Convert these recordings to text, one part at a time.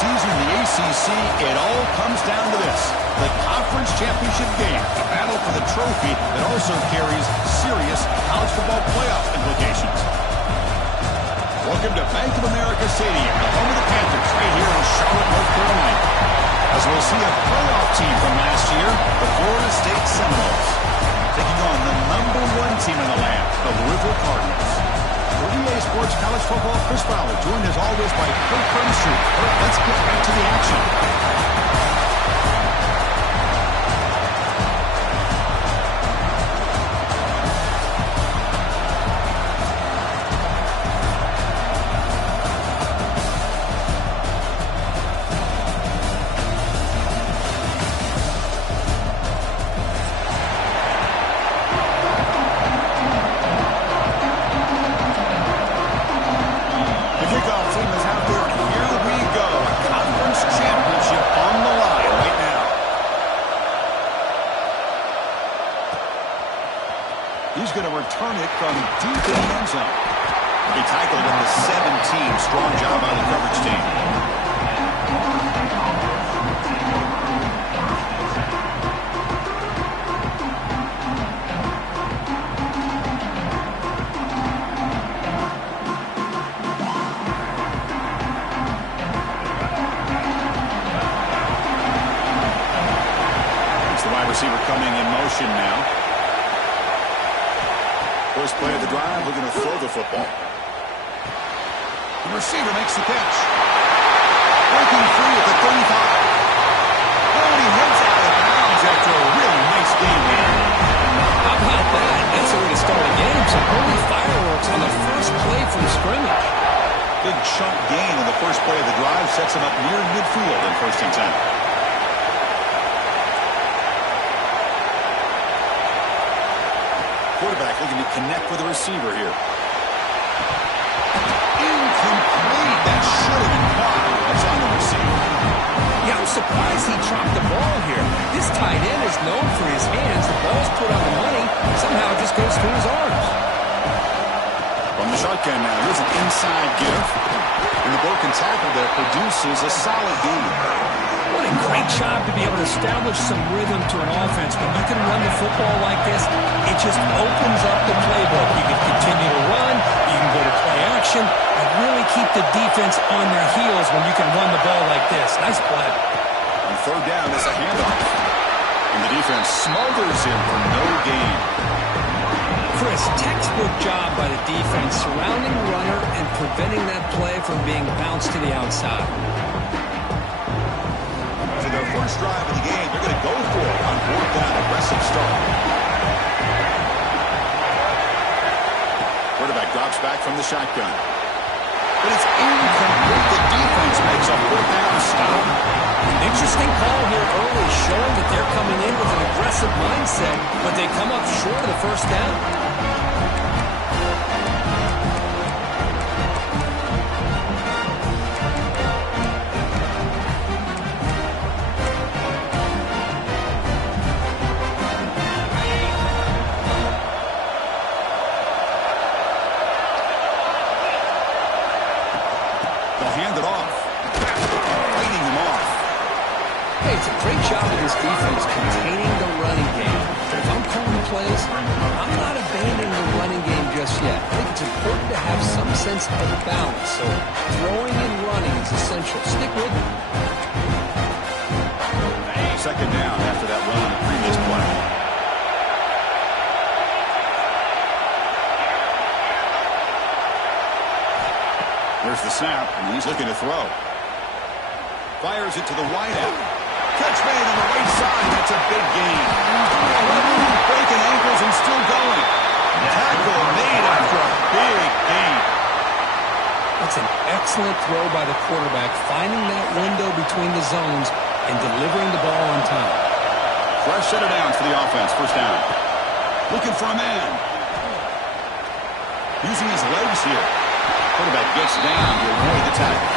season in the ACC, it all comes down to this: the conference championship game, a battle for the trophy that also carries serious college football playoff implications. Welcome to Bank of America Stadium, the home of the Panthers, right here in Charlotte, North Carolina. As we'll see a playoff team from last year, the Florida State Seminoles, taking on the #1 team in the land, the Louisville Cardinals. For EA Sports College Football, Chris Fowler, joined as always by Kurt Crumpster. Let's get back to the action. He's going to return it from deep in the end zone. He tackled at the 17. Strong job by the coverage team. It's the wide receiver coming in motion now. First play of the drive, we're going to throw the football. The receiver makes the catch. Breaking free at the 35. Oh, and he heads out of bounds after a really nice game here. How about that? That's a way to start a game. Some early fireworks on the first play from scrimmage. Big chunk gain in the first play of the drive sets him up near midfield in 1st and 10. Quarterback looking to connect with the receiver here. Incomplete. That should have been caught. That's on the receiver. Yeah, I'm surprised he dropped the ball here. This tight end is known for his hands. The ball's put on the money. Somehow it just goes through his arms. From the shotgun now, here's an inside give. And the broken tackle there produces a solid gain. What a great job to be able to establish some rhythm to an offense. When you can run the football like this, it just opens up the playbook. You can continue to run, you can go to play action, and really keep the defense on their heels when you can run the ball like this. Nice play. On 3rd down, it's a handoff. And the defense smothers him for no gain. Chris, textbook job by the defense surrounding the runner and preventing that play from being bounced to the outside. Their first drive of the game, they're going to go for it on 4th down. Aggressive start. Quarterback drops back from the shotgun. But it's incomplete. The defense makes a 4th down stop. Interesting call here early, showing that they're coming in with an aggressive mindset, but they come up short of the 1st down. Great job of this defense containing the running game. If I'm calling plays, I'm not abandoning the running game just yet. I think it's important to have some sense of balance. So throwing and running is essential. Stick with it. 2nd down after that run on the previous play. There's the snap, and he's looking to throw. Fires it to the wideout. Catch made on the right side. That's a big gain. Breaking ankles and still going. Tackle made after a big gain. That's an excellent throw by the quarterback, finding that window between the zones and delivering the ball on time. Fresh set of downs for the offense. 1st down. Looking for a man. Using his legs here. Quarterback gets down to avoid the tackle.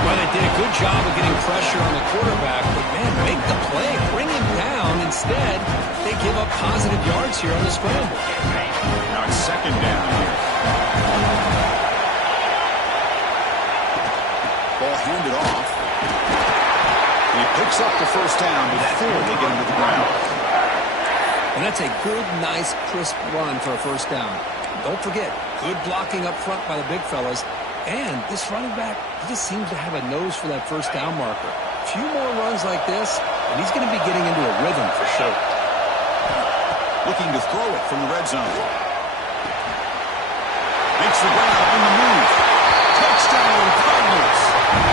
Well, they did a good job of getting pressure on the quarterback, but, man, make the play, bring him down. Instead, they give up positive yards here on the scramble. Now it's 2nd down here. Ball handed off. picks up the first down before they get him to the ground. And that's a good, nice, crisp run for a first down. Don't forget, good blocking up front by the big fellas. And this running back, he just seems to have a nose for that first down marker. A few more runs like this, and he's going to be getting into a rhythm for sure. Looking to throw it from the red zone. Makes the ground on the move. Touchdown, Cardinals.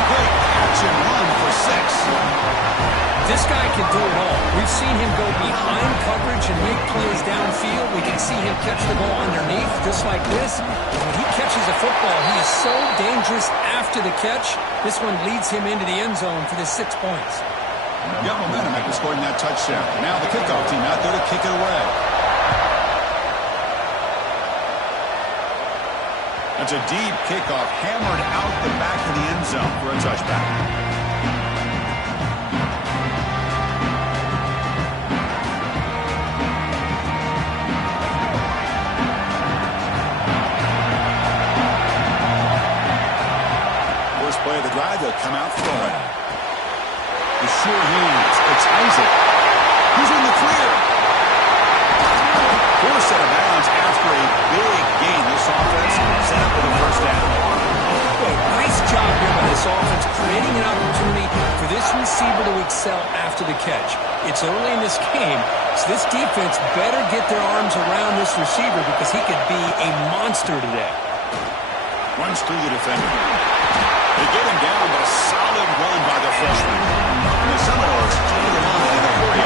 Great catch and run for 6. This guy can do it all. We've seen him go behind coverage and make plays downfield. We can see him catch the ball underneath, just like this. And when he catches a football, he is so dangerous after the catch. This one leads him into the end zone for the 6 points. Got momentum after scoring that touchdown. Now the kickoff team out there to kick it away. That's a deep kickoff, hammered out the back of the end zone for a touchback. First play of the drive, they'll come out throwing. The sure hands. It's Isaac. He's in the clear. Forced out of bounds after a big gain. This offense set up with a first down. Well, nice job here by this offense, creating an opportunity for this receiver to excel after the catch. It's early in this game, so this defense better get their arms around this receiver because he could be a monster today. Runs through the defender. They get him down, but a solid run by the freshman. And the Seminoles clear the line in the 40.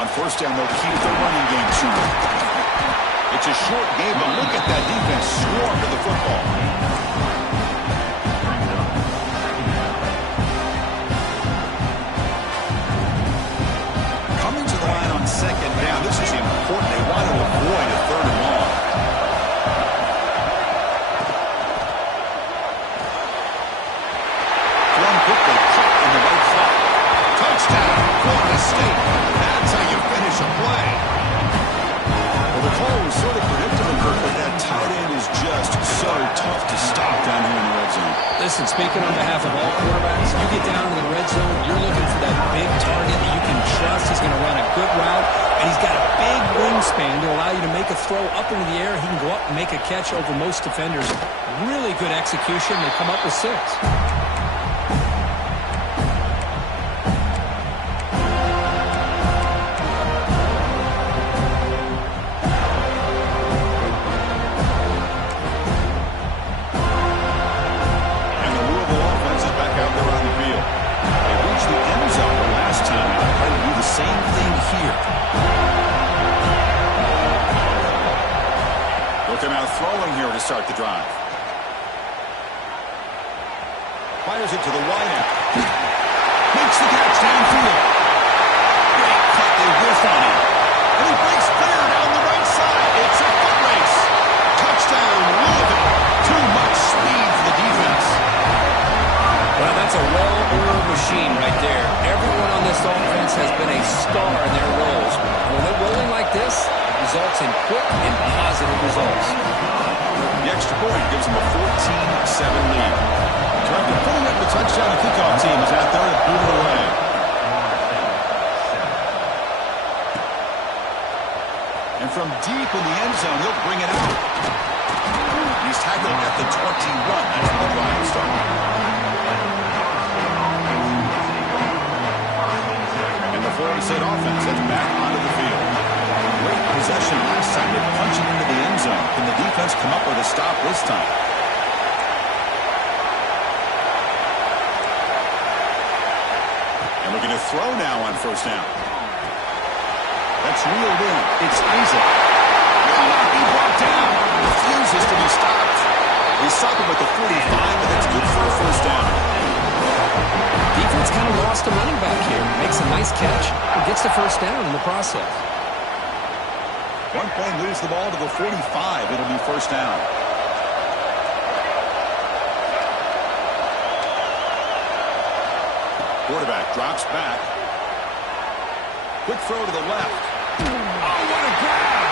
On first down, they'll keep the running game shooting. It's a short game, but look at that defense swarm to the football. Second down. This is important. They want to avoid a third and long. Thrown quickly, caught in the right slot. Touchdown, Florida State. That's how you finish a play. Well, the call was sort of predictable, but that tight end is just so tough to stop down here in the red zone. Listen, speaking on behalf of all quarterbacks, you get down to the red zone, you're looking for that big target that you can trust is going to run a good route, and he's got a big wingspan to allow you to make a throw up into the air. He can go up and make a catch over most defenders. Really good execution. They come up with 6. Throwing here to start the drive. Fires it to the wideout. Makes the catch downfield. Great cut, they whiff on him. And he breaks clear down the right side. It's a foot race. Touchdown, Louisville. Too much speed for the defense. Well, that's a well-oiled machine right there. Everyone on this offense has been a star in their roles. When they're rolling like this, it results in quick and positive results. The extra point gives them a 14-7 lead. So after putting up the touchdown, the kickoff team is out there to boot it away. And from deep in the end zone, he'll bring it out. He's tackled at the 21. That's how the drive started. And the Florida State offense heads back onto the field. Great possession last time. They're punching into the end zone. Can the defense come up with a stop this time? And looking to throw now on first down. That's reeled in. It's Isaac. Will not be brought down. Refuses to be stopped. They stop him at the 45, but that's good for a first down. Defense kind of lost a running back here. Makes a nice catch and gets the first down in the process. One play moves the ball to the 45. It'll be first down. Quarterback drops back. Quick throw to the left. Oh, what a grab!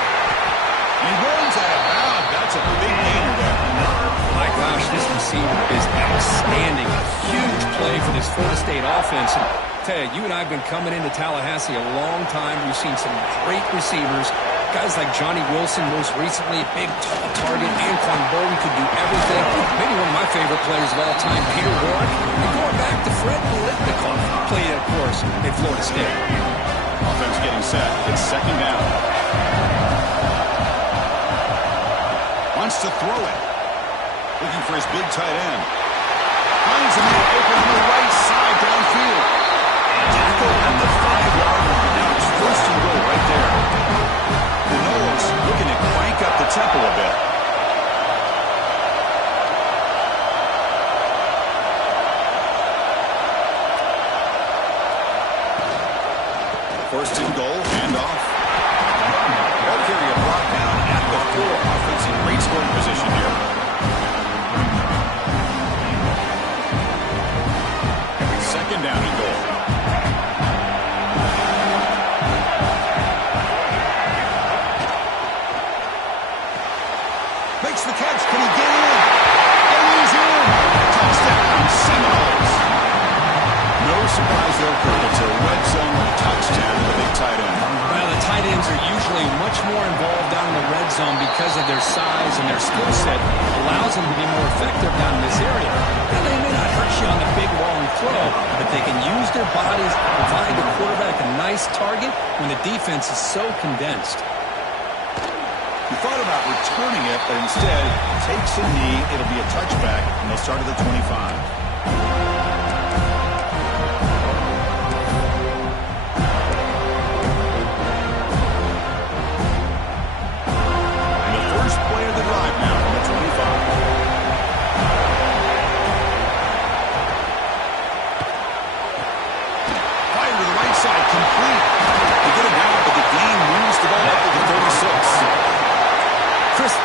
He runs out of bounds. That's a big gainer there. My gosh, this receiver is outstanding. A huge play for this Florida State offense. And tell you and I have been coming into Tallahassee a long time. We've seen some great receivers. Guys like Johnny Wilson, most recently, a big, tall target. Anquan Bolden could do everything. Maybe one of my favorite players of all time, Peter Warrick. And going back to Fred Biletnikoff, played, of course, at Florida State. Offense getting set. It's second down. Wants to throw it. Looking for his big tight end. Finds a man open on the right side downfield. Tackle at the 5-yard line. Now it's first and goal right there. The Noles looking to crank up the tempo a bit. First and goal, handoff. Ball carrier brought down at the 4. Offense in great scoring position here. Second down and goal. Makes the catch. Can he get in? And he's in. Touchdown, Seminoles. No surprise there, Kurt. It's a red zone touchdown with a big tight end. Well, the tight ends are usually much more involved down in the red zone because of their size and their skill set. Allows them to be more effective down in this area. Now, they may not hurt you on the big, long throw, but they can use their bodies to provide the quarterback a nice target when the defense is so condensed. He thought about returning it, but instead takes a knee. It'll be a touchback, and they'll start at the 25.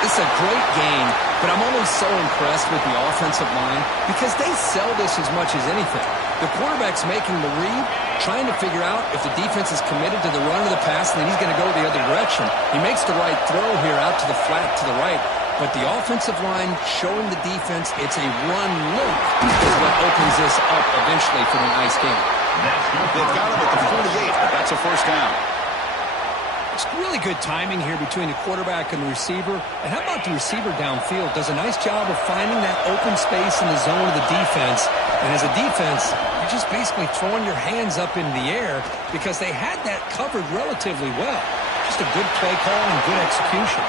It's a great game, but I'm always so impressed with the offensive line because they sell this as much as anything. The quarterback's making the read, trying to figure out if the defense is committed to the run or the pass, and then he's going to go the other direction. He makes the right throw here out to the flat to the right, but the offensive line showing the defense it's a run loop is what opens this up eventually for the nice game. They've got him at the 48, but that's a first down. It's really good timing here between the quarterback and the receiver. And how about the receiver downfield? Does a nice job of finding that open space in the zone of the defense. And as a defense, you're just basically throwing your hands up in the air because they had that covered relatively well. Just a good play call and good execution.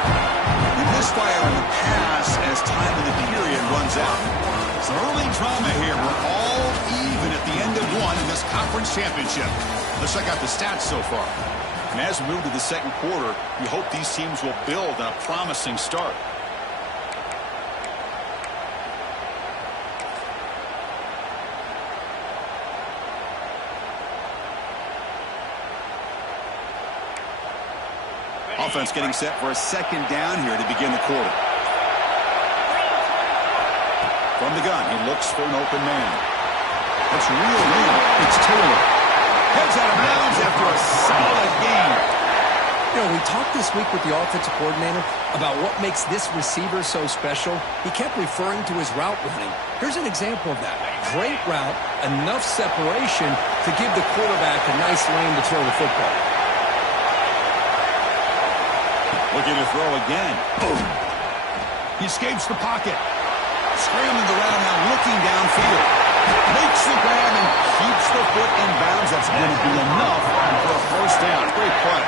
They misfire on the pass as time in the period runs out. Some early drama here. We're all even at the end of one in this conference championship. Let's check out the stats so far. And as we move to the second quarter, you hope these teams will build on a promising start. Offense getting set for a second down here to begin the quarter. From the gun, he looks for an open man. That's real in. It's Taylor. Heads out of bounds after a solid game. You know, we talked this week with the offensive coordinator about what makes this receiver so special. He kept referring to his route running. Here's an example of that. Great route, enough separation to give the quarterback a nice lane to throw the football. Looking to throw again. Boom. He escapes the pocket. Scrambling around now, looking downfield. Makes the grab and keeps the foot in bounds. That's going to be enough for a first down. Great play.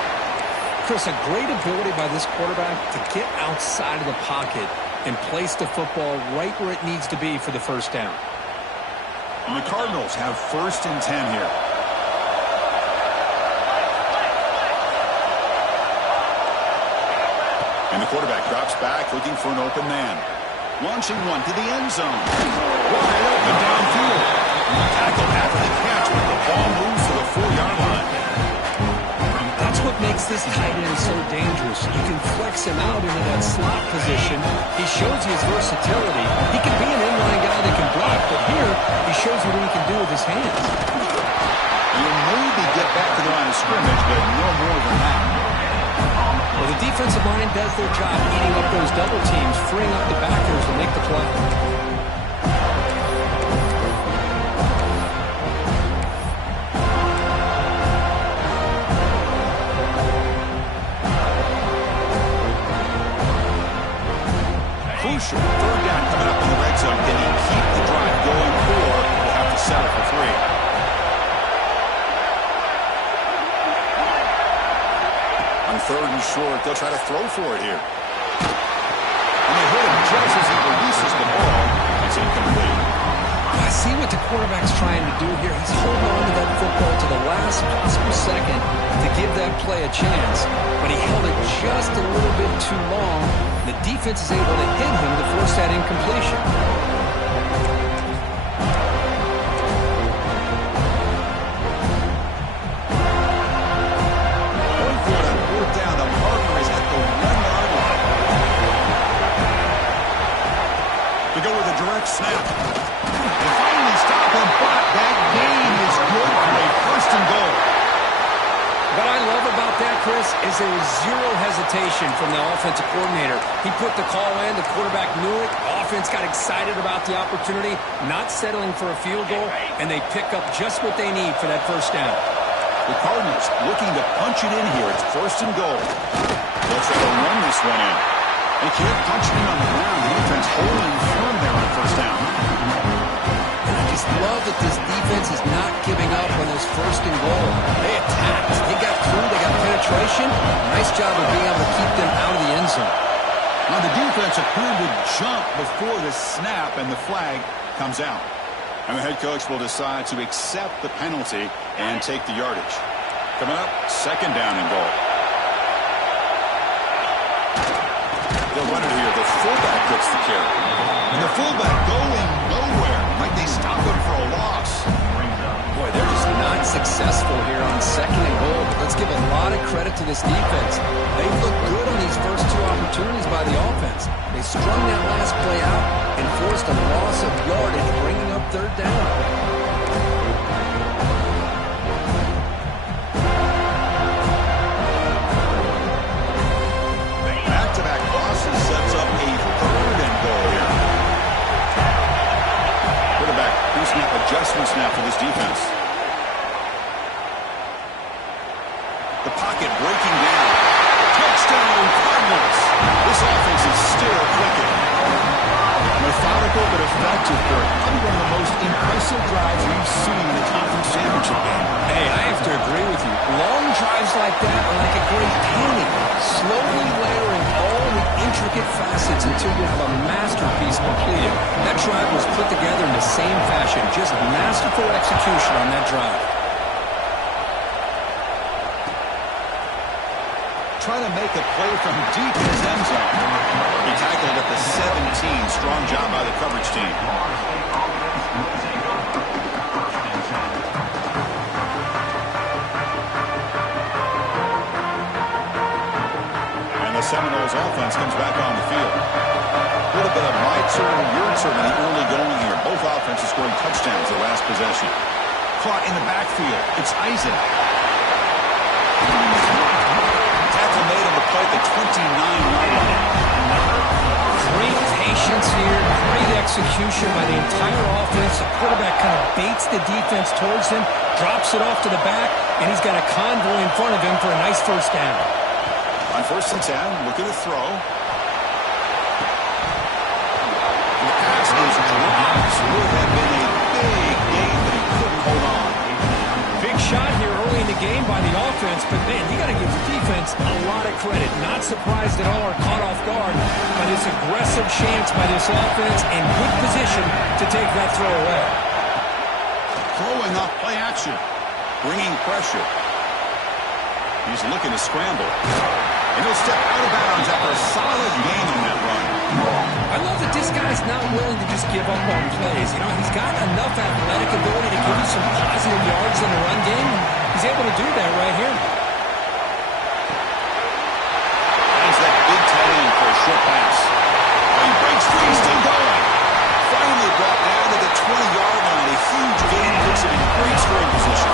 Chris, a great ability by this quarterback to get outside of the pocket and place the football right where it needs to be for the first down. And the Cardinals have first and 10 here. And the quarterback drops back, looking for an open man. Launching one to the end zone. Wide open downfield. Tackle after the catch, but the ball moves to the 4-yard line. That's what makes this tight end so dangerous. You can flex him out into that slot position. He shows you his versatility. He can be an inline guy that can block, but here he shows you what he can do with his hands. You'll maybe get back to the line of scrimmage, but no more than that. Well, the defensive line does their job eating up those double teams, freeing up the backers to make the play. Crucial. Third down coming up in the red zone. Can he keep the drive going, or will have to settle for 3? On 3rd and short, they'll try to throw for it here. And they hit him just as he releases the ball. It's incomplete. I see what the quarterback's trying to do here. He's holding on to that football to the last possible second to give that play a chance. But he held it just a little bit too long. The defense is able to hit him to force that incompletion. Going for it on 4th down. The marker is at the 1-yard line. We go with a direct snap. They finally stop him, but that gain is good for a 1st and goal. What I love about that, Chris, is there was zero hesitation from the offensive coordinator. He put the call in, the quarterback knew it, offense got excited about the opportunity, not settling for a field goal, and they pick up just what they need for that 1st down. The Cardinals looking to punch it in here. It's 1st and goal. They'll try to run this one in. They can't punch it in on the ground. The defense holding firm there on 1st down. I just love that this defense is not giving up on this 1st and goal. They attacked. They got through. They got penetration. Nice job of being able to keep them out of the end zone. Now the defense appeared to jump before the snap, and the flag comes out. And the head coach will decide to accept the penalty and take the yardage. Coming up, 2nd down and goal. They'll run it here. The fullback gets the carry. And the fullback going nowhere. Like they stop him for a loss. Boy, they're just not successful here on 2nd and goal. But let's give a lot of credit to this defense. They looked good on these first 2 opportunities by the offense. They strung that last play out and forced a loss of yardage, bringing up 3rd down. Back-to-back losses sets up a 3rd and goal here. Quarterback pre-snap adjustments now for this defense. The pocket breaking down. Touchdown, Cardinals. This offense is still clicking. Methodical but effective for probably one of the most impressive drives we've seen in the conference championship game. Hey, I have to agree with you. Long drives like that are like a great painting. Slowly layering all the intricate facets until you have a masterpiece completed. That drive was put together in the same fashion. Just masterful execution on that drive. Trying to make a play from deep in his end zone. He tackled at the 17. Strong job by the coverage team. And the Seminoles offense comes back on the field. A little bit of my turn, your turn in the early going here. Both offenses scoring touchdowns their last possession. Caught in the backfield. It's Isaac. Tackle made on the play at the 29-yard line. Great patience here, great execution by the entire offense. The quarterback kind of baits the defense towards him, drops it off to the back, and he's got a convoy in front of him for a nice 1st down. On 1st and 10, looking to throw. The pass is dropped. Would have been a big gain, but he couldn't hold on. Big shot here early in the game by the offense, but man, you got to give the defense a lot of credit. Not surprised at all or caught off guard by this aggressive chance by this offense in good position to take that throw away. Throwing off play action. Bringing pressure. He's looking to scramble. And he'll step out of bounds after a solid gain on that run. I love that this guy's not willing to just give up on plays. You know, he's got enough athletic ability to give you some positive yards in the run game. He's able to do that right here. Finds that big tight end for a short pass. He breaks free, still going. Finally brought down to the 20-yard line. A huge gain puts him in great scoring position.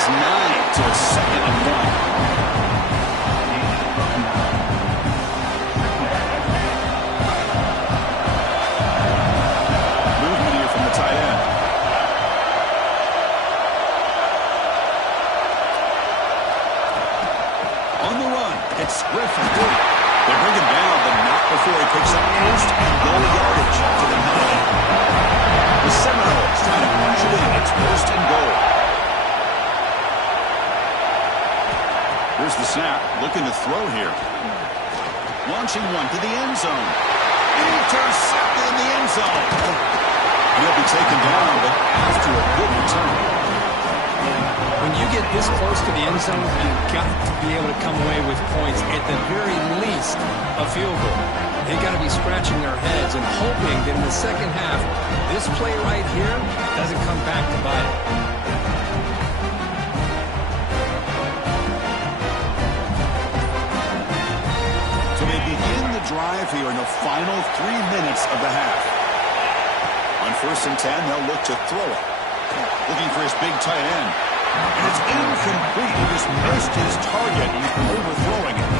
brings 9 to a 2nd and 1. Griffin. They bring him down, but not before he picks up first and goal yardage to the 9. The Seminoles trying to punch it in. It's first and goal. Here's the snap. Looking to throw here. Launching one to the end zone. Intercepted in the end zone. He'll be taken down, but after a good return. When you get this close to the end zone, you've got to be able to come away with points, at the very least, a field goal. They've got to be scratching their heads and hoping that in the second half, this play right here doesn't come back to bite it. So they begin the drive here in the final 3 minutes of the half. On 1st and 10, they'll look to throw it. Looking for his big tight end. And it's incomplete. He just missed his target. He's overthrowing it.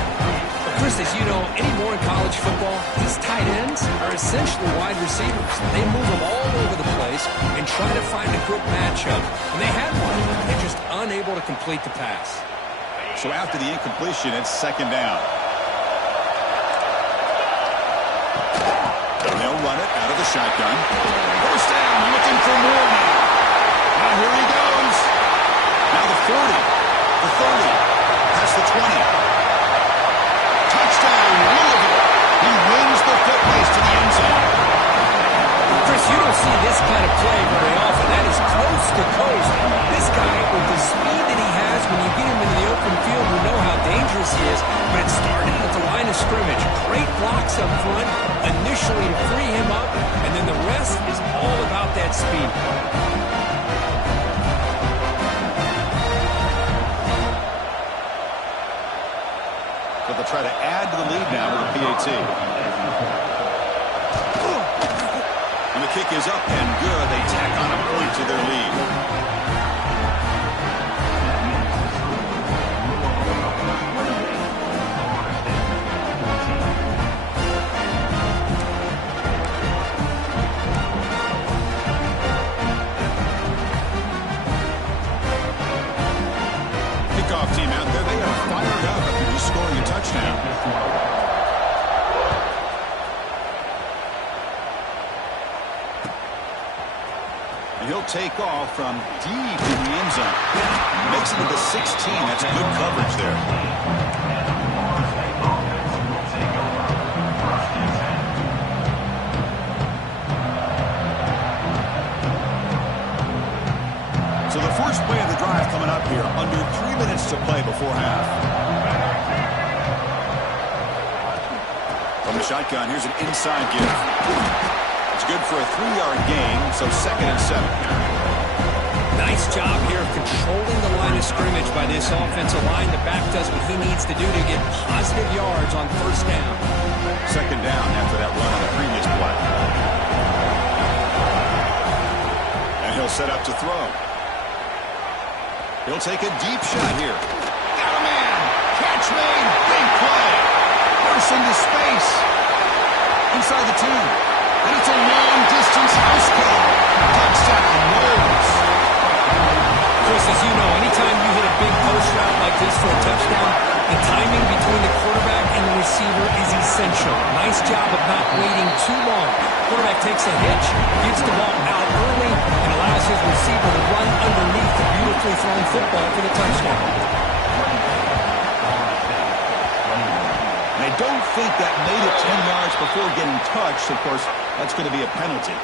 But Chris, as you know, anymore in college football, these tight ends are essentially wide receivers. They move them all over the place and try to find a good matchup. And they had one. They're just unable to complete the pass. So after the incompletion, it's 2nd down. And they'll run it out of the shotgun. 1st down, looking for more now. Now here he goes. Now the 40, the 30, past the 20. Touchdown, Louisville. He wins the foot race to the end zone. Chris, you don't see this kind of play very often. That is coast to coast. This guy, with the speed that he has, when you get him into the open field, you know how dangerous he is. But it started at the line of scrimmage. Great blocks up front, initially to free him up, and then the rest is all about that speed. But they'll try to add to the lead now with a PAT. And the kick is up and good. They tack on a point to their lead. Kickoff team out there. They are fired up after just scoring a touchdown. And he'll take off from deep in the end zone. Makes it to the 16. That's good coverage there. So the first play of the drive coming up here. Under 3 minutes to play before half. From the shotgun, here's an inside give. It's good for a 3-yard gain, so 2nd and 7. Nice job here of controlling the line of scrimmage by this offensive line. The back does what he needs to do to get positive yards on 1st down. 2nd down after that run on the previous play. And he'll set up to throw. He'll take a deep shot here. Got a man. Catch made. Big play. Burst into space. Inside the 2. And it's a long-distance house call. Touchdown, Wolves. Chris, as you know, anytime you hit a big post route like this for a touchdown, the timing between the quarterback and the receiver is essential. Nice job of not waiting too long. Quarterback takes a hitch, gets the ball out early, and allows his receiver to run underneath the beautifully thrown football for the touchdown. And I don't think that made it 10 yards before getting touched. Of course, that's going to be a penalty.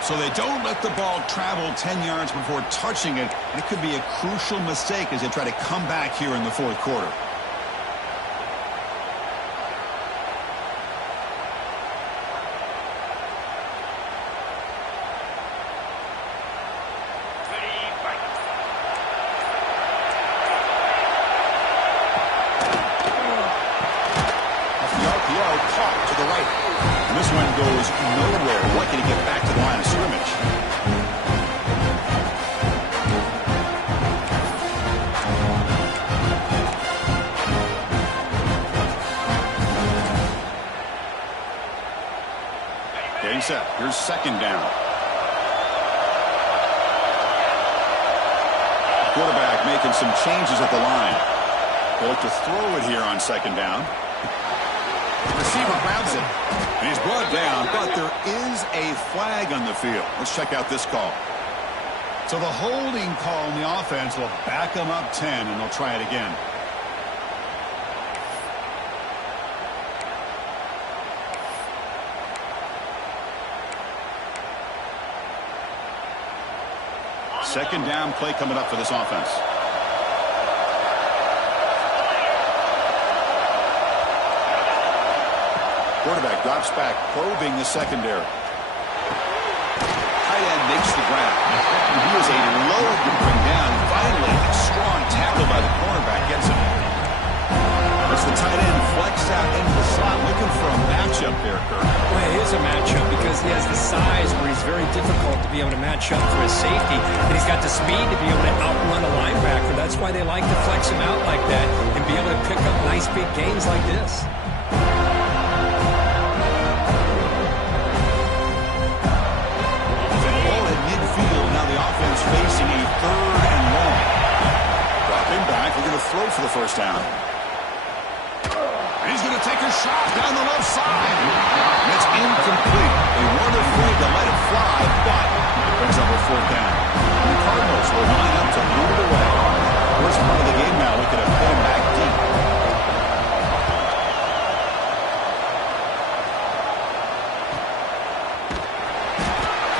So they don't let the ball travel 10 yards before touching it. And it could be a crucial mistake as they try to come back here in the 4th quarter. This one goes nowhere. Lucky to get back to the line of scrimmage. set. Here's second down. Quarterback making some changes at the line. They'll look to throw it here on second down. Receiver grabs it. And he's brought down, but there is a flag on the field. Let's check out this call. So the holding call on the offense will back them up 10, and they'll try it again. Second down play coming up for this offense. Quarterback drops back, probing the secondary. Tight end makes the grab. He is a load to bring down. Finally, a strong tackle by the cornerback gets him. As the tight end flexed out into the slot, looking for a matchup there, Kirk. Well, it is a matchup because he has the size where he's very difficult to be able to match up for his safety. And he's got the speed to be able to outrun a linebacker. That's why they like to flex him out like that and be able to pick up nice big gains like this. Facing a third and long. Drop him back. We're going to throw for the first down. And he's going to take a shot down the left side. And it's incomplete. They weren't afraid to let it fly, but it brings up a fourth down. And the Cardinals will line up to move it away. First part of the game now, looking to put him back deep.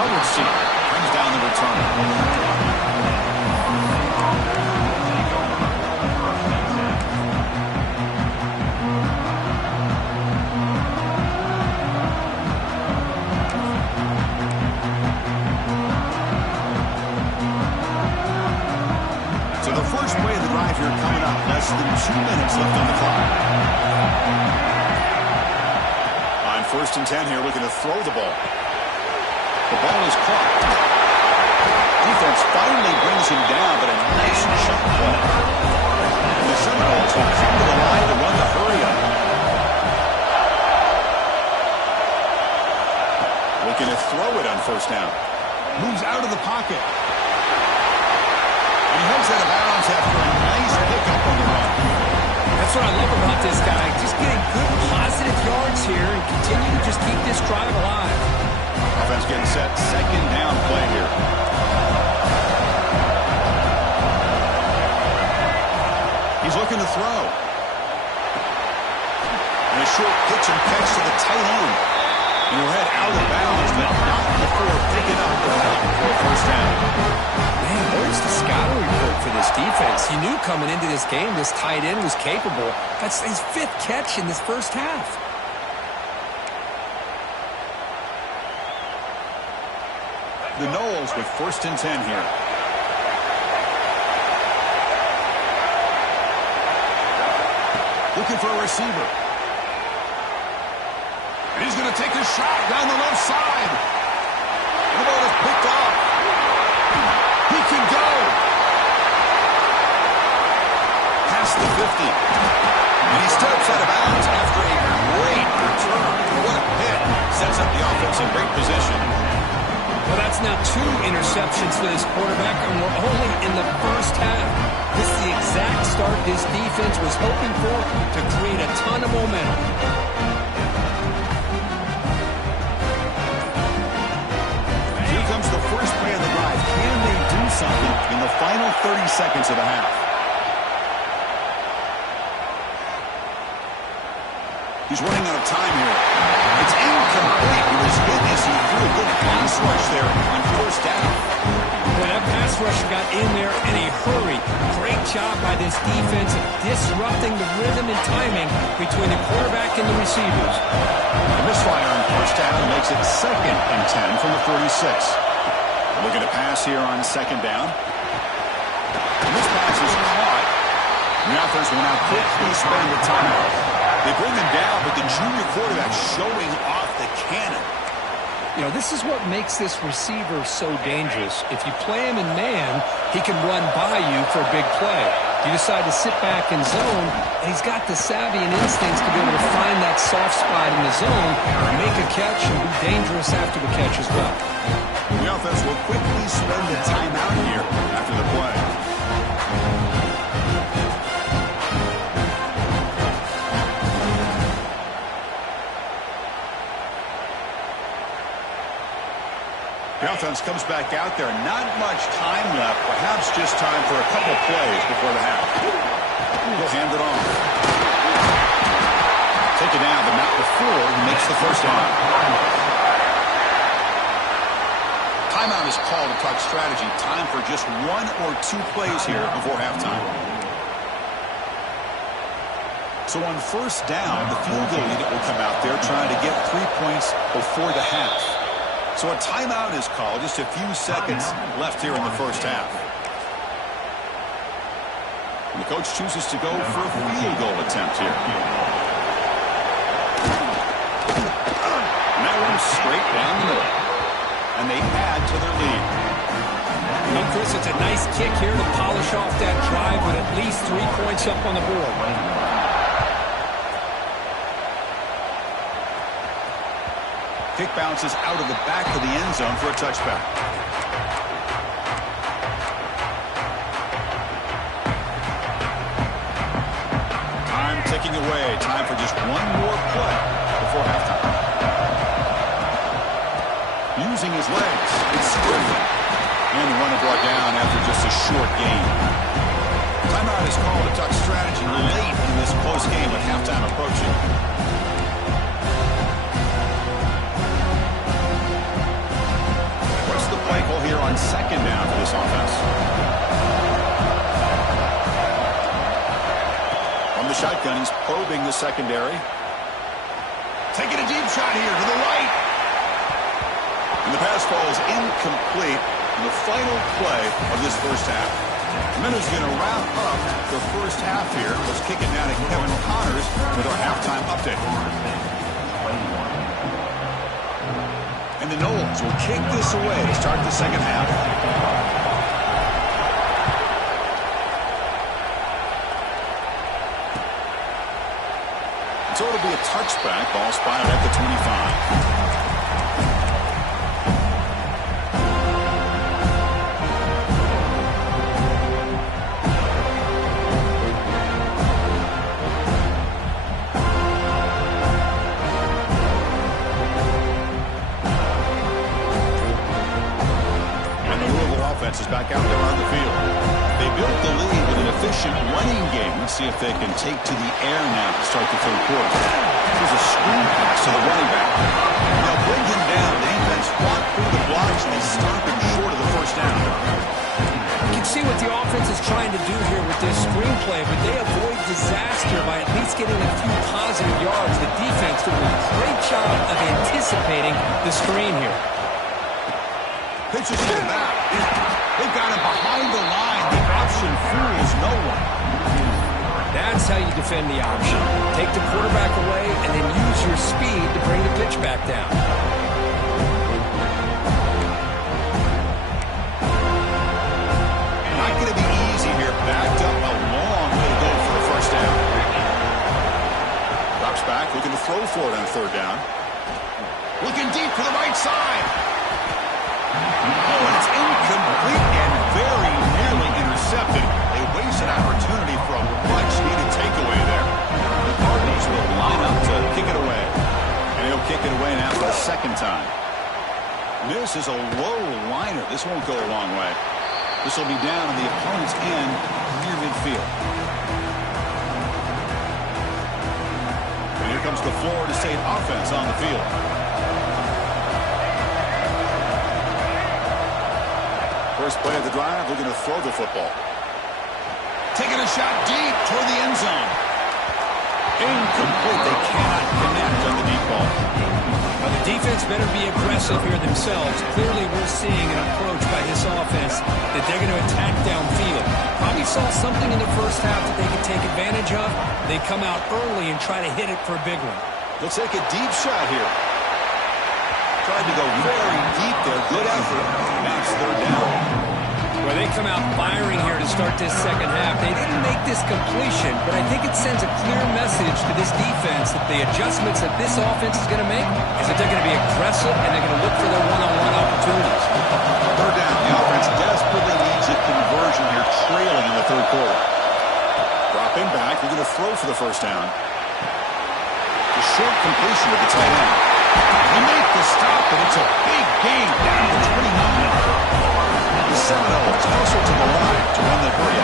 Coverage seat. Brings down the return. So the first play of the drive here coming up. Less than 2 minutes left on the clock. On first and 10 here, looking to throw the ball. The ball is caught. Defense finally brings him down, but a nice shot play. And the Seminoles will come to the line to run the hurry-up. Looking to throw it on first down. Moves out of the pocket. And he heads out of bounds after a nice pickup on the run. That's what I love about this guy. Just getting good positive yards here and continue to just keep this drive alive. Offense getting set. Second down play here. He's looking to throw. And a short pitch and catch to the tight end. And he'll head out of bounds, but not before picking up the for a first down. Man, where's the scouting report for this defense? He knew coming into this game this tight end was capable. That's his 5th catch in this first half. The Noles with first and 10 here. Looking for a receiver. And he's going to take a shot down the left side. The ball is picked off. He can go. Past the 50. And he steps out of bounds after a great return. What a hit. Sets up the offense in great position. Well, that's now 2 interceptions for this quarterback, and we're only in the first half. This is the exact start this defense was hoping for to create a ton of momentum. Here comes the first play of the drive. Can they do something in the final 30 seconds of the half? He's running out of time here. It's incomplete. He was hit as he threw a good pass rush there on first down. Well, that pass rush got in there in a hurry. Great job by this defense of disrupting the rhythm and timing between the quarterback and the receivers. A misfire on first down makes it second and 10 from the 46. Looking to pass here on second down. And this pass is caught. And the offense will now quickly spend the time. They bring him down, but the junior quarterback showing off the cannon. You know, this is what makes this receiver so dangerous. If you play him in man, he can run by you for a big play. You decide to sit back and zone, and he's got the savvy and instincts to be able to find that soft spot in the zone, make a catch, and be dangerous after the catch as well. The offense will quickly spend a timeout here after the play. The offense comes back out there. Not much time left. Perhaps just time for a couple plays before the half. He'll hand it off. Take it down, but not before he makes the first down. Timeout is called to talk strategy. Time for just 1 or 2 plays here before halftime. So on first down, the field goal unit will come out there trying to get 3 points before the half. So a timeout is called. Just a few seconds left here in the first half. And the coach chooses to go for a field goal attempt here. And that one's straight down the middle. And they add to their lead. Well, Chris, it's a nice kick here to polish off that drive with at least 3 points up on the board. Kick bounces out of the back of the end zone for a touchback. Time ticking away. Time for just 1 more play before halftime. Using his legs. It's Strickland. And the runner brought down after just a short gain. Timeout is called to talk strategy late in this close game with halftime approaching. Play call here on second down for this offense. From the shotgun, he's probing the secondary. Taking a deep shot here to the right. And the pass falls incomplete in the final play of this first half. The Minnows going to wrap up the first half here. Let's kick it now to Kevin Connors with our halftime update. And the Noles will kick this away to start the second half. So it'll be a touchback. Ball spotted at the 25. Is back out there on the field. They built the lead with an efficient running game. Let's see if they can take to the air now to start the third quarter. Here's a screen pass to the running back. They'll bring him down. The defense fought through the blocks, and they stop him short of the first down. You can see what the offense is trying to do here with this screenplay, but they avoid disaster by at least getting a few positive yards. The defense doing a great job of anticipating the screen here. Pitches to the back. They've got him behind the line. The option fools no one. That's how you defend the option. Take the quarterback away and then use your speed to bring the pitch back down. Not going to be easy here. Backed up a long way to go for a first down. Drops back, looking to throw for it on third down. Looking deep to the right side. Oh, and it's incomplete and very nearly intercepted. A wasted opportunity for a much-needed takeaway there. The Cardinals will line up to kick it away. And he'll kick it away now for the second time. This is a low liner. This won't go a long way. This will be down on the opponent's end near midfield. And here comes the Florida State offense on the field. First play of the drive, looking to throw the football. Taking a shot deep toward the end zone. Incomplete. They cannot connect on the deep ball. Well, the defense better be aggressive here themselves. Clearly, we're seeing an approach by this offense that they're going to attack downfield. Probably saw something in the first half that they could take advantage of. They come out early and try to hit it for a big one. They'll take a deep shot here. Tried to go very deep there. Good effort. Now it's third down. Well, they come out firing here to start this second half. They didn't make this completion, but I think it sends a clear message to this defense that the adjustments that this offense is going to make is that they're going to be aggressive and they're going to look for their one-on-one opportunities. Third down. The offense desperately needs a conversion here, trailing in the third quarter. Drop in back. They're going to throw for the first down. A short completion with the tight end. They make the stop, but it's a big gain down to 29. The Seminoles closer to the line to run the play.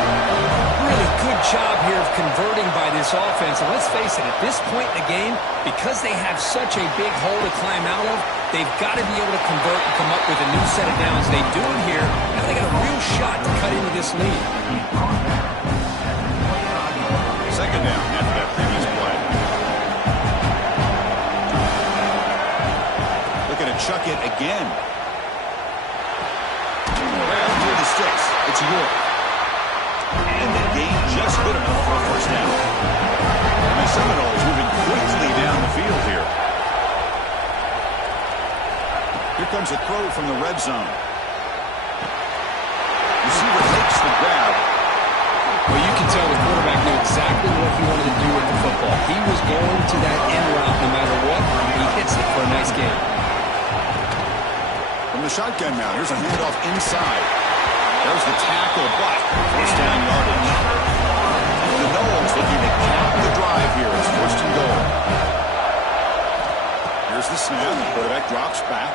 Really good job here of converting by this offense. And let's face it, at this point in the game, because they have such a big hole to climb out of, they've got to be able to convert and come up with a new set of downs. They do it here. Now they got a real shot to cut into this lead. Second down after that previous play. Looking to chuck it again. Through the sticks. It's York. And the gain just good enough for a first down. And the Seminoles moving quickly down the field here. Here comes a throw from the red zone. Receiver takes the grab. Well, you can tell the quarterback knew exactly what he wanted to do with the football. He was going to that end route no matter what. He hits it for a nice gain. From the shotgun now, here's a handoff inside. There's the tackle, but first down yardage. The Noles looking to cap the drive here. It's first and goal. Here's the snap. The quarterback drops back.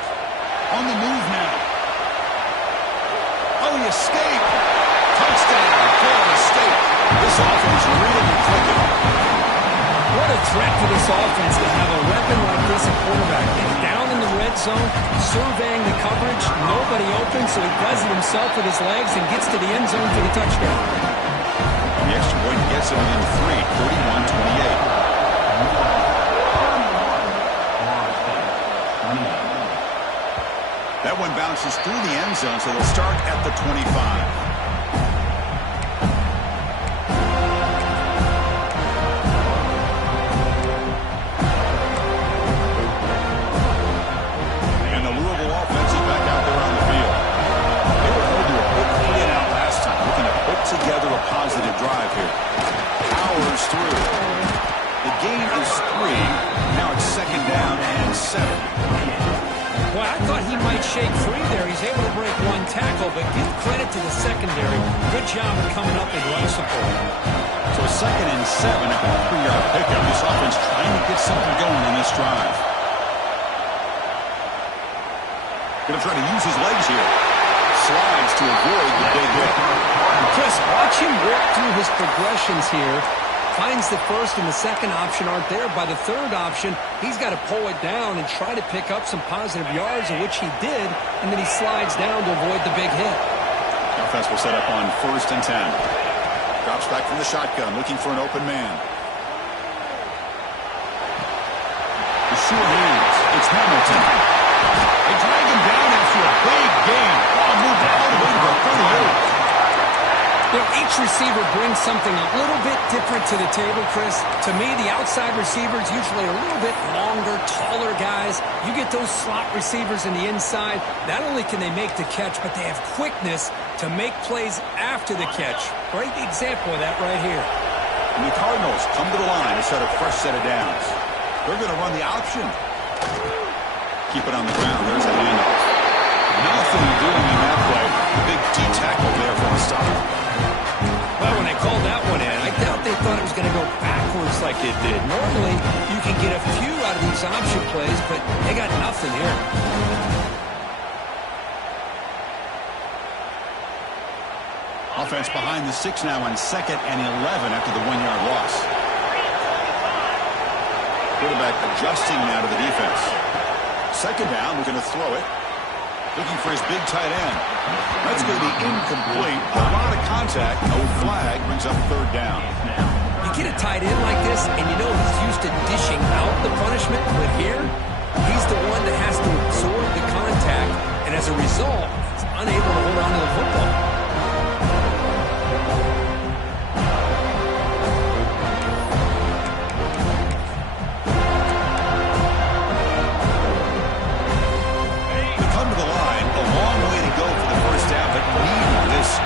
On the move now. Oh, he escaped. Touchdown. Florida State. This offense really clicking. What a threat for this offense to have a weapon like this at quarterback. And down in the red zone, surveying the coverage, nobody open, so he does it himself with his legs and gets to the end zone for the touchdown. The extra point gets him within 3, 31-28. That one bounces through the end zone, so they'll start at the 25. Together a positive drive here. Powers through. The gain is 3. Now it's second down and 7. Well, I thought he might shake free there. He's able to break one tackle, but give credit to the secondary. Good job of coming up and run support. So a second and 7 after a 3-yard pickup. This offense trying to get something going on this drive. Going to try to use his legs here. Slides to avoid the big hit. Chris, watch him work through his progressions here. Finds the first and the second option aren't there. By the third option, he's got to pull it down and try to pick up some positive yards, which he did, and then he slides down to avoid the big hit. Offense will set up on first and 10. Drops back from the shotgun, looking for an open man. The short hands. It's Hamilton. They drag him down after a big gain. Ball moved all the way to the 38. You know, each receiver brings something a little bit different to the table, Chris. To me, the outside receivers usually are a little bit longer, taller guys. You get those slot receivers in the inside. Not only can they make the catch, but they have quickness to make plays after the catch. Great example of that right here. And the Cardinals come to the line to set a fresh set of downs. They're going to run the option. Keep it on the ground. There's a handoff. Nothing doing in that play. The big D tackle there for a stop. Well, when they called that one in, I doubt they thought it was going to go backwards like it did. Normally, you can get a few out of these option plays, but they got nothing here. Offense behind the 6 now on second and 11 after the 1-yard loss. Quarterback adjusting now to the defense. Second down, we're going to throw it. Looking for his big tight end. That's going to be incomplete. A lot of contact. No flag. Brings up third down. You get a tight end like this, and you know he's used to dishing out the punishment, but here, he's the one that has to absorb the contact, and as a result, he's unable to hold on to the football. To come to the line, a long way to go for the first down, but needing this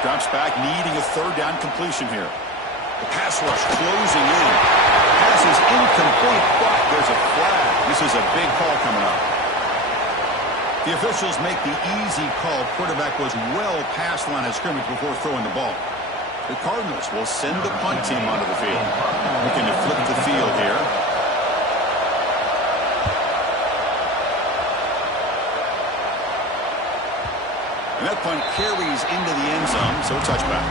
Drops back, needing a third down completion here. The pass rush closing in. Pass is incomplete, but there's a flag. This is a big call coming up. The officials make the easy call. Quarterback was well past the line of scrimmage before throwing the ball. The Cardinals will send the punt team onto the field. Looking to flip the field here. And that punt carries into the end zone, so a touchback.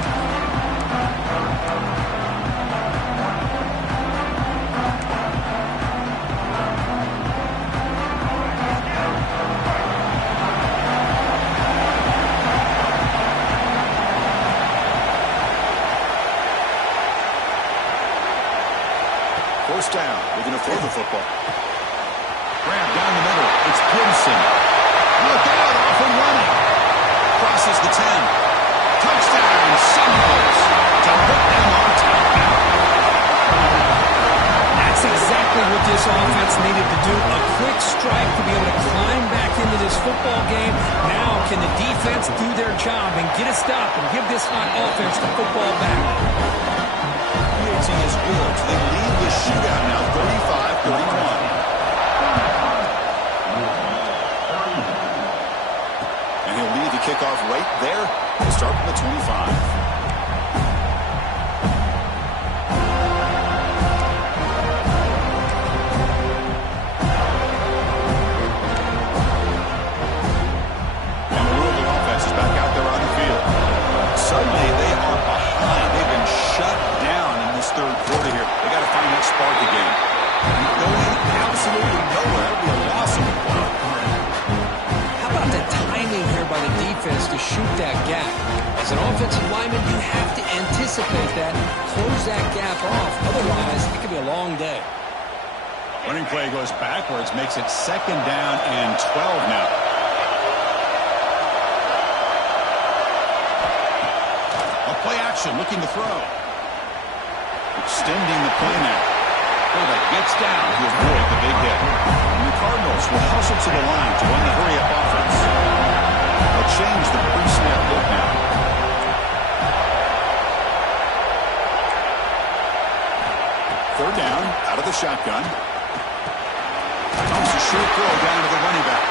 First down. We're going to throw the football. Grab down the middle. It's Gibson. Look out, off and running. Crosses the 10. Touchdown, Seminoles to put them on top now. That's exactly what this offense needed to do. A quick strike to be able to climb back into this football game. Now can the defense do their job and get a stop and give this hot offense the football back? Is good. They lead the shootout now 35-31. And he'll lead the kickoff right there. We'll start from the 25. And the Louisville offense is back out there on the field. Suddenly they are behind. They've been shut down in this third quarter here. They got to find that spark again. Going absolutely nowhere. That'll be a loss of a play. How about the timing here by the defense to shoot that gap? As an offensive lineman, you have to anticipate that, close that gap off. Otherwise, it could be a long day. Running play goes backwards, makes it second down and 12 now. A play action, looking to throw. Extending the play now. Quarterback gets down to avoid the big hit. And the Cardinals will hustle to the line to run the hurry-up offense. They'll change the pre-snap look now. Third down, out of the shotgun. Comes a short throw down to the running back.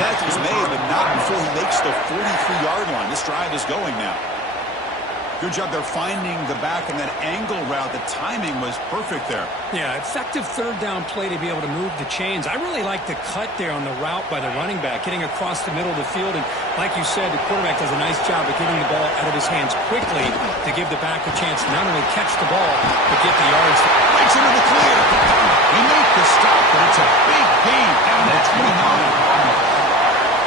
That is made, but not before he makes the 43-yard line. This drive is going now. Good job there finding the back and that angle route. The timing was perfect there. Yeah, effective third down play to be able to move the chains. I really like the cut there on the route by the running back, getting across the middle of the field. And like you said, the quarterback does a nice job of getting the ball out of his hands quickly to give the back a chance to not only catch the ball, but get the yards. Breaks into the clear. He made the stop, but it's a big gain down to 29.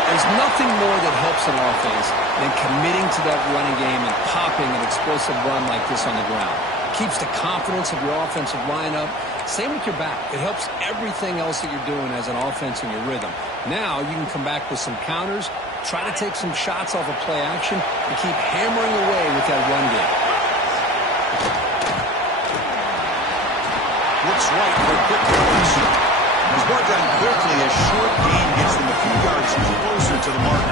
There's nothing more that helps an offense than committing to that running game and popping an explosive run like this on the ground. Keeps the confidence of your offensive lineup. Same with your back. It helps everything else that you're doing as an offense in your rhythm. Now you can come back with some counters, try to take some shots off of play action, and keep hammering away with that run game. Looks right for a quick completion. He's brought down quickly. A short gain gets them a few yards closer to the mark.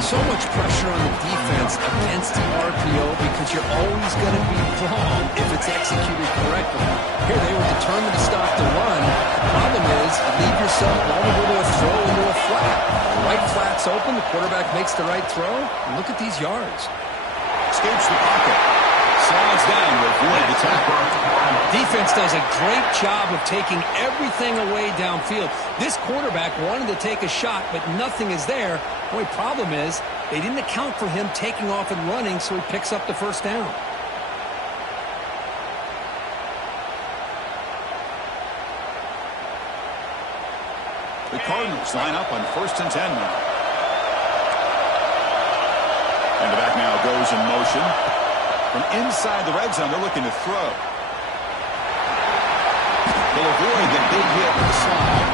So much pressure on the defense against the RPO because you're always going to be wrong if it's executed correctly. Here they were determined to stop the run. The problem is you leave yourself vulnerable to a throw into a flat. The right flat's open, the quarterback makes the right throw, and look at these yards. Escapes the pocket. Slides down to avoid the tackle. Defense does a great job of taking everything away downfield. This quarterback wanted to take a shot, but nothing is there. The only problem is they didn't account for him taking off and running, so he picks up the first down. The Cardinals line up on 1st and 10 now. And the back now goes in motion. From inside the red zone, they're looking to throw. They'll avoid the big hit with the slide.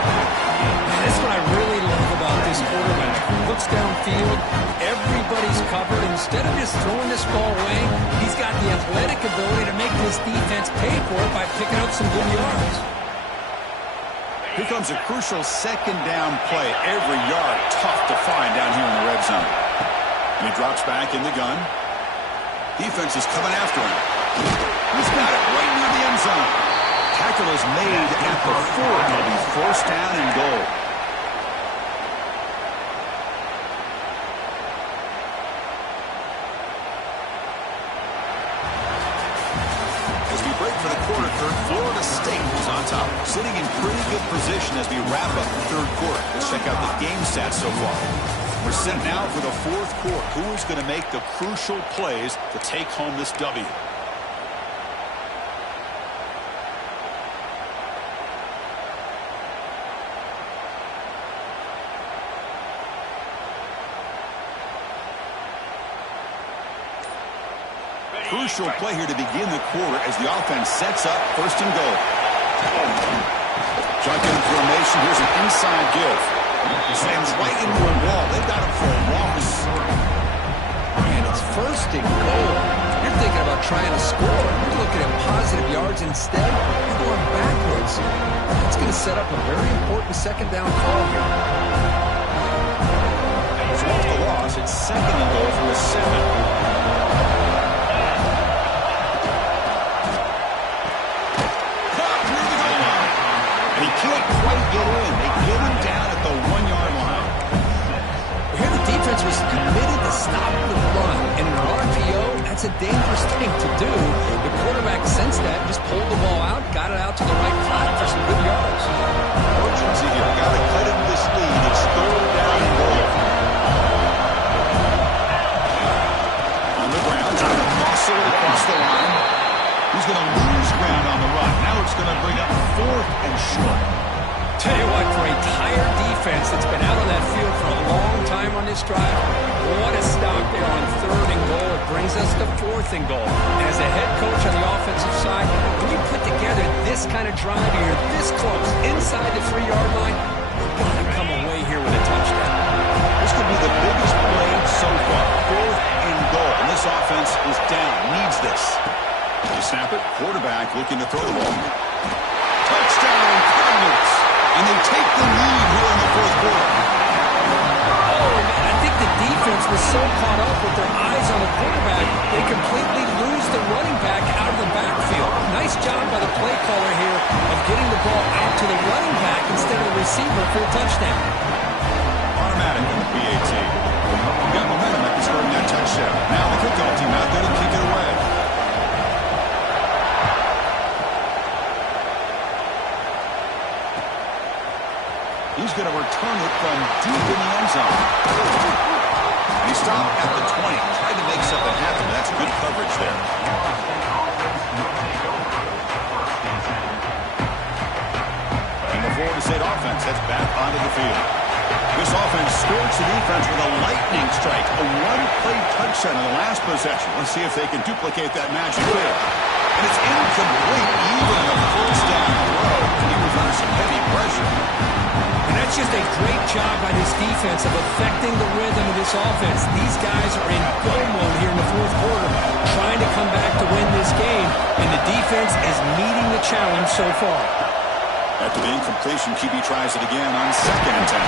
That's what I really love about this quarterback. He looks downfield, everybody's covered. Instead of just throwing this ball away, he's got the athletic ability to make this defense pay for it by picking up some good yards. Here comes a crucial second down play. Every yard tough to find down here in the red zone. And he drops back in the gun. Defense is coming after him. He's got it right near the end zone. Tackle is made at the 4. It'll be first down and goal. As we break for the quarter third, Florida State is on top, sitting in pretty good position as we wrap up the third quarter. Let's check out the game stats so far. We're set now for the fourth quarter. Who is going to make the crucial plays to take home this W? Crucial play here to begin the quarter as the offense sets up first and goal. Shotgun formation. Here's an inside give. Slams right into a wall. They've got him for a loss. And it's first and goal. You're thinking about trying to score. You're looking at positive yards instead. You're going backwards. That's going to set up a very important second down call here. So off the loss, it's second and goal from the 7. Can't quite get in. They get him down at the 1-yard line. Here the defense was committed to stop the run. And in an RPO, that's a dangerous thing to do. The quarterback sensed that, just pulled the ball out, got it out to the right flat for some good yards. Urgency here. Got to cut into this lead. It's third down and goal. On the ground, trying to muscle it across the line. He's going to lose ground on the run. Now it's going to bring up fourth and short. Tell you what, for a tired defense that's been out on that field for a long time on this drive, what a stop there on third and goal. It brings us to fourth and goal. And as a head coach on the offensive side, when you put together this kind of drive here, this close, inside the 3-yard line, you've got to come away here with a touchdown. This could be the biggest play so far. Fourth and goal. And this offense is down. Needs this. They snap it. Quarterback looking to throw the ball. Touchdown, Cardinals. And they take the lead here in the fourth quarter. Oh, man, I think the defense was so caught up with their eyes on the quarterback, they completely lose the running back out of the backfield. Nice job by the play caller here of getting the ball out to the running back instead of the receiver for a touchdown. Automatic in the PAT. Got momentum after scoring that touchdown. Now the kickoff team out there to kick it away. He's going to return it from deep in the end zone. And he stopped at the 20. Tried to make something happen, but that's good coverage there. And the Florida State offense heads back onto the field. This offense scorched the defense with a lightning strike. A one-play touchdown in the last possession. Let's see if they can duplicate that magic here. And it's incomplete, even on the first down throw. He was under some heavy pressure. And that's just a great job by this defense of affecting the rhythm of this offense. These guys are in go mode here in the fourth quarter, trying to come back to win this game, and the defense is meeting the challenge so far. After the incompletion, QB tries it again on second and 10.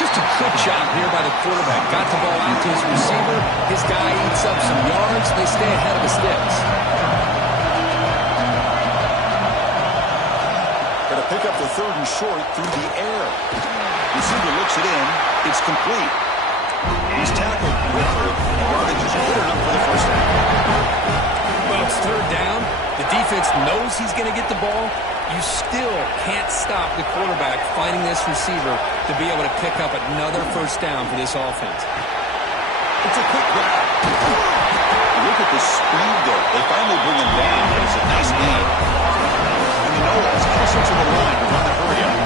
Just a good job here by the quarterback. Got the ball out to his receiver. His guy eats up some yards. They stay ahead of the sticks. Got to pick up the third and short through the air. Receiver looks it in. It's complete. He's tackled quickly. Yardage is good enough for the first down. Well, it's third down. The defense knows he's going to get the ball. You still can't stop the quarterback finding this receiver to be able to pick up another first down for this offense. It's a quick grab. Look at the speed there. They finally bring him down, but it's a nice gain. And the Noahs closer to the line to run the hurry up.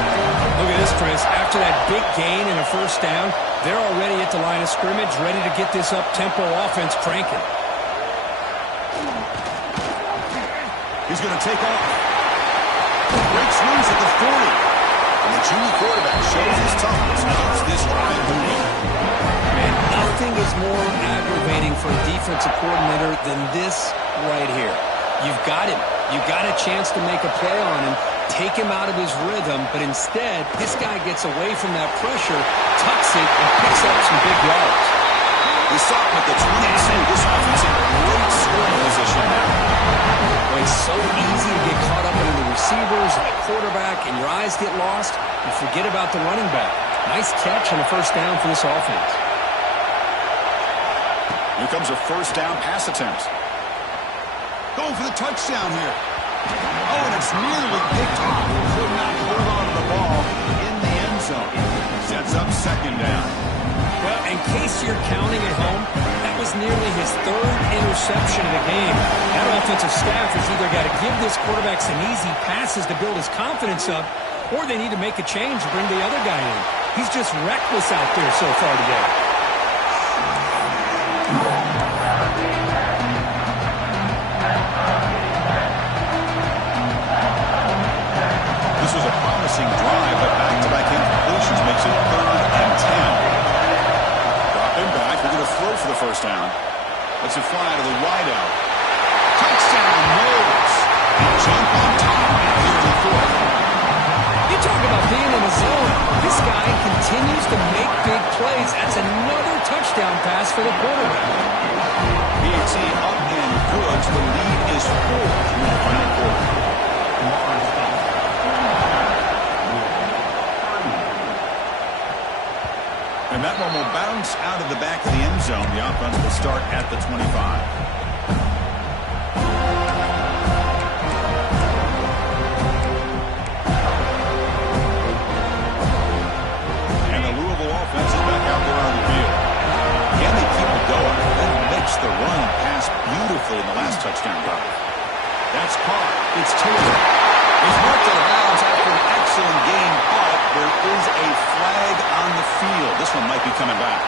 Look at this, Chris. After that big gain and a first down, they're already at the line of scrimmage, ready to get this up-tempo offense cranking. He's going to take off. Breaks loose at the 40. And the junior quarterback shows his toughness. Keeps this drive moving. Man, nothing is more aggravating for a defensive coordinator than this right here. You've got him. You've got a chance to make a play on him, take him out of his rhythm, but instead, this guy gets away from that pressure, tucks it, and picks up some big yards. We saw him at the 22. This offense in great scoring position now. Well, it's so easy to get caught up into the receivers and the quarterback, and your eyes get lost. You forget about the running back. Nice catch and a first down for this offense. Here comes a first down pass attempt. Going for the touchdown here. Oh, and it's nearly picked off. Could not hold on to the ball in the end zone. Sets up second down. Well, in case you're counting at home, that was nearly his third interception of the game. That offensive staff has either got to give this quarterback some easy passes to build his confidence up, or they need to make a change and bring the other guy in. He's just reckless out there so far today. This was a promising drive, but back-to-back incompletions makes it 3rd and 10. Drop him back. We're going to throw for the first down. Let's it fly to the wideout. Touchdown, Knowles. And jump on top here in the 4th. You talk about being in the zone. This guy continues to make big plays. That's another touchdown pass for the quarterback. BT up and good. The lead is 4 in the final quarter. And that one will bounce out of the back of the end zone. The offense will start at the 25. And the Louisville offense is back out there on the field. Can they keep it going? They mixed the run and pass beautifully in the last touchdown drive. That's caught. It's Taylor. He's marked out of bounds after an excellent game, but there is a flag on the field. This one might be coming back.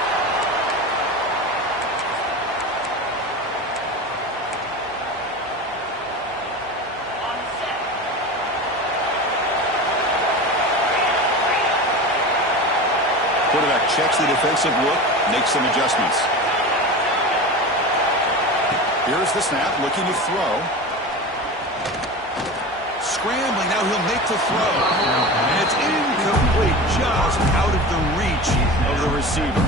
Quarterback checks the defensive look, makes some adjustments. Here's the snap, looking to throw. Scrambling, now he'll make the throw. And it's incomplete, just out of the reach of the receiver.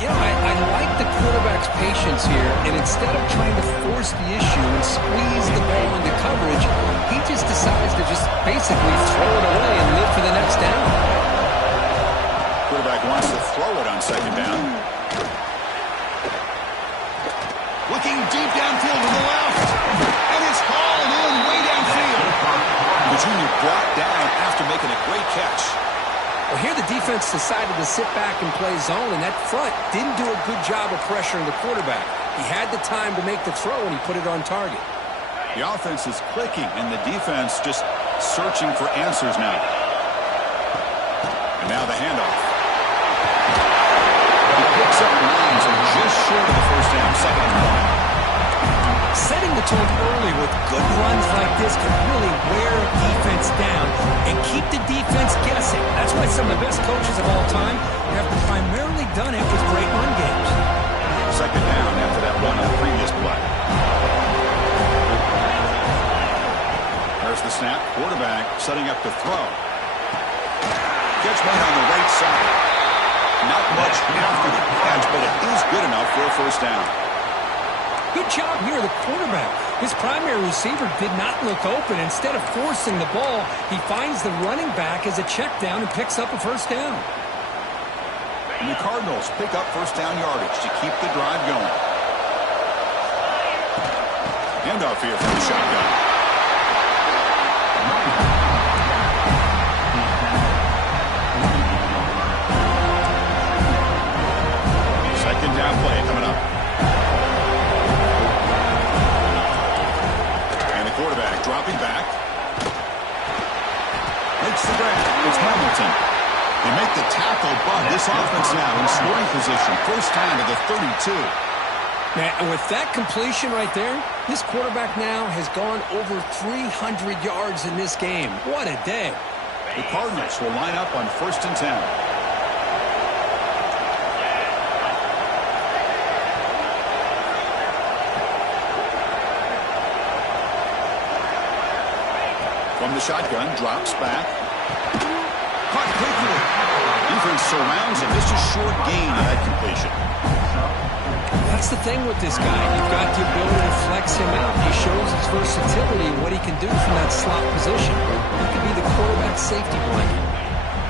You know, I like the quarterback's patience here, and instead of trying to force the issue and squeeze the ball into coverage, he just decides to just basically throw it away and live for the next down. Quarterback wants to throw it on second down. Looking deep downfield to the left. And it's hauled in way downfield. The junior brought down after making a great catch. Well, here the defense decided to sit back and play zone, and that front didn't do a good job of pressuring the quarterback. He had the time to make the throw, and he put it on target. The offense is clicking, and the defense just searching for answers now. And now the handoff. He picks up 9, so just short of the first down, 2nd and 1. Setting the tone early with good runs like this can really wear defense down and keep the defense guessing. That's why some of the best coaches of all time have primarily done it with great run games. 2nd down after that run on the previous play. There's the snap. Quarterback setting up to throw. Catch made on the right side. Not much after the catch, but it is good enough for a first down. Good job here, the quarterback. His primary receiver did not look open. Instead of forcing the ball, he finds the running back as a check down and picks up a first down. And the Cardinals pick up first down yardage to keep the drive going. Handoff here from the shotgun. Second down play coming up. Quarterback dropping back. Makes the grab. It's Hamilton. They make the tackle, but this offense now in scoring position. First down to the 32. Man, and with that completion right there, this quarterback now has gone over 300 yards in this game. What a day. The Cardinals will line up on 1st and 10. From the shotgun, drops back. Caught quickly. Defense surrounds him. Just a short gain on that completion. That's the thing with this guy. You've got the ability to flex him out. He shows his versatility and what he can do from that slot position. He could be the quarterback safety blanket.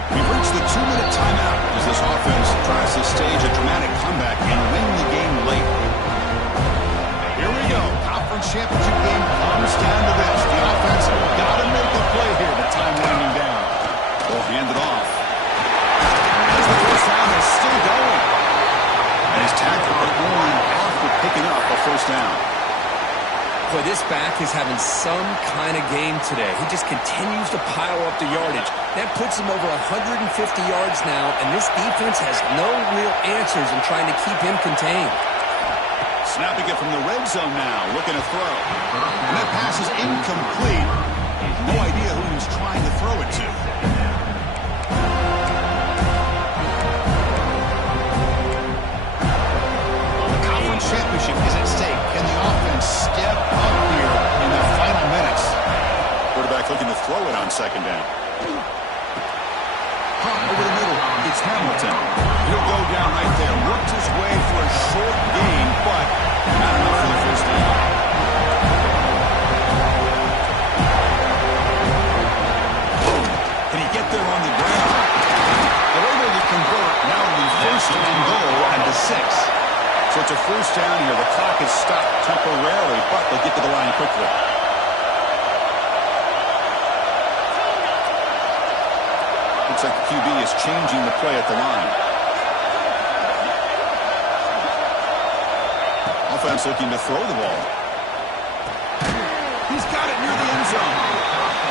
We've reached the 2-minute timeout as this offense tries to stage a dramatic comeback and win the game late. Here we go. Conference championship game comes down to this. The offense got to make a play here. The time winding down. They'll hand it off. As the first down is still going. And his tackler only after picking up a first down. Boy, this back is having some kind of game today. He just continues to pile up the yardage. That puts him over 150 yards now, and this defense has no real answers in trying to keep him contained. Snapping it from the red zone now, looking to throw. And that pass is incomplete. No idea who he's trying to throw it to. The conference championship is at stake. Can the offense step up here in the final minutes? Quarterback looking to throw it on second down. Over the middle, it's Hamilton. He'll go down right there. Worked his way for a short gain, but not enough for the first down. Can he get there on the ground? They're able to convert now on the first and goal and the 6. So it's a first down here. The clock is stopped temporarily, but they'll get to the line quickly. Looks like the QB is changing the play at the line. Offense looking to throw the ball. He's got it near the end zone.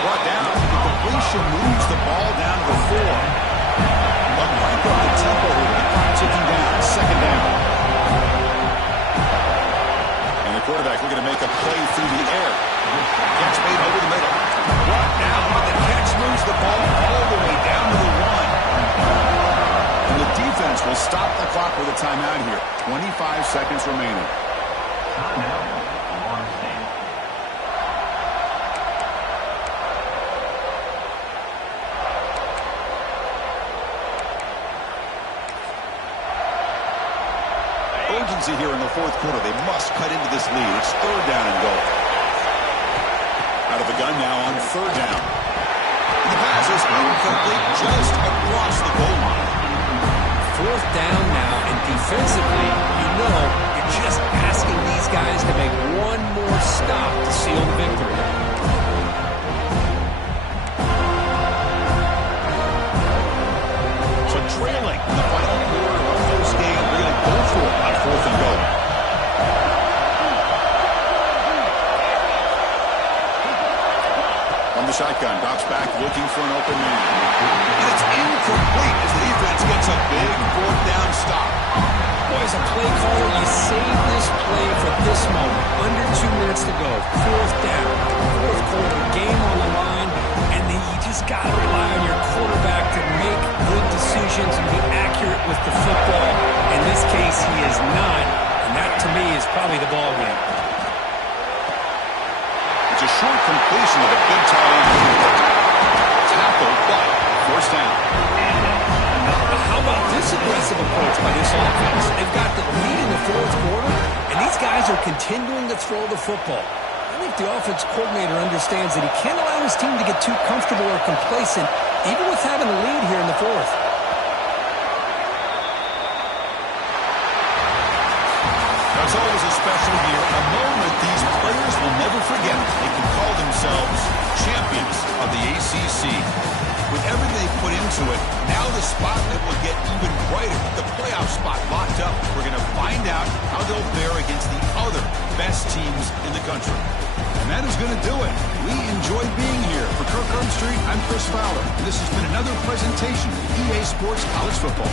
Brought down. The completion moves the ball down to the 4. But crank up the tempo here. The clock ticking down. Second down. And the quarterback looking to make a play through the air. Catch made over the middle. Brought down, but the catch moves the ball all the way down to the 1. And the defense will stop the clock with a timeout here. 25 seconds remaining. Urgency here in the fourth quarter. They must cut into this lead. It's third down and goal. Out of the gun now on third down. And the pass is incomplete just across the goal line. Fourth down now, and defensively, you know, you're just asking these guys to make one more stop to seal the victory. So trailing in the final quarter of a close game, they're going to go for it on fourth and goal. On the shotgun, drops back, looking for an open man. And it's incomplete as the defense gets a big fourth down stop. Boy, as a play caller, you save this play for this moment. Under 2 minutes to go. Fourth down. Fourth quarter, game on the line. And then you just got to rely on your quarterback to make good decisions and be accurate with the football. In this case, he is not. And that, to me, is probably the ball game. It's a short completion of a big tall end. Tackle, but first down. How about this aggressive approach by this offense? They've got the lead in the fourth quarter, and these guys are continuing to throw the football. I think the offense coordinator understands that he can't allow his team to get too comfortable or complacent, even with having the lead here in the fourth. That's always a special year, a moment these players will never forget. They can call themselves champions of the ACC. With everything they put into it, now the spotlight will get even brighter. The playoff spot locked up. We're going to find out how they'll fare against the other best teams in the country. And that is going to do it. We enjoyed being here. For Kirk Street, I'm Chris Fowler. And this has been another presentation of EA Sports College Football.